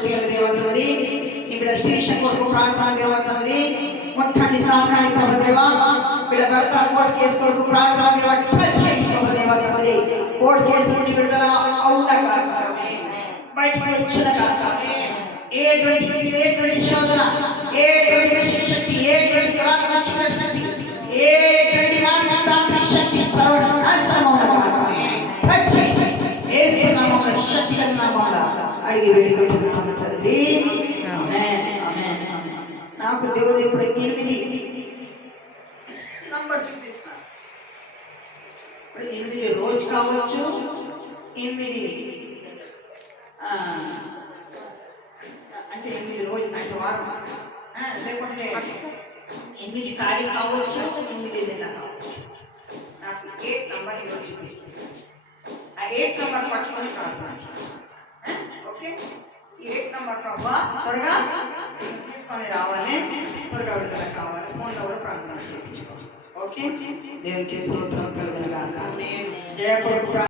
ಸರ್ವಶಕ್ತಿ ದೇವತಂದ್ರಿ ನಿಬಿಡ ಶ್ರೀಶಂಕರ್ಗೂ ಪ್ರಾರ್ಥನಾ ದೇವತಂದ್ರಿ ಮುಟ್ಟಂಡಿ ತಾಕಣಿ ಪ್ರಭು ದೇವ ಬಿಡ ಬರ್ತಾ ಕೋರ್ಟ್ ಕೇಸ್ ಕೊರ್ಗೂ ಪ್ರಾರ್ಥನಾ ದೇವ ಟಚ್ ಪ್ರಭು ದೇವತಂದ್ರಿ కోర్టు కేసు నుండి విడుదల అవునగా బయటికి వచ్చినగా ఏ శోధన ఏ శక్తి ఏ దురాత్మ శక్తి ఏ మానసిక శక్తి సర్వనాశనమవునగా యేసు నామములో శక్తి గల నామములో అడిగి వేడుకుంటున్నాము తండ్రి ఆమేన్ ఆమేన్ ఆమేన్. నాకు దేవుడు ఇప్పుడు 8 నంబర్ చూపిస్తాను. ఇప్పుడు 8 రోజు కావచ్చు, 8 అంటే 8 రోజు అంటే వారం, లేకుంటే 8 తారీఖు కావచ్చు, 8 నెల కావచ్చు. నాకు 8 నంబర్ ఈరోజు చూపించింది. ఆ 8 నంబర్ పట్టుకొని ప్రార్థన చేయాలి. ఓకే, ఈ 8 నంబర్ ప్రభా త్వరగా తీసుకొని రావాలి, త్వరగా విడుదల కావాలి. ఫోన్లో కూడా ప్రార్థన చేయించుకోవాలి. ఓకే, దేవునికి స్తోత్రం కలుగును గాక. జయ కొరకు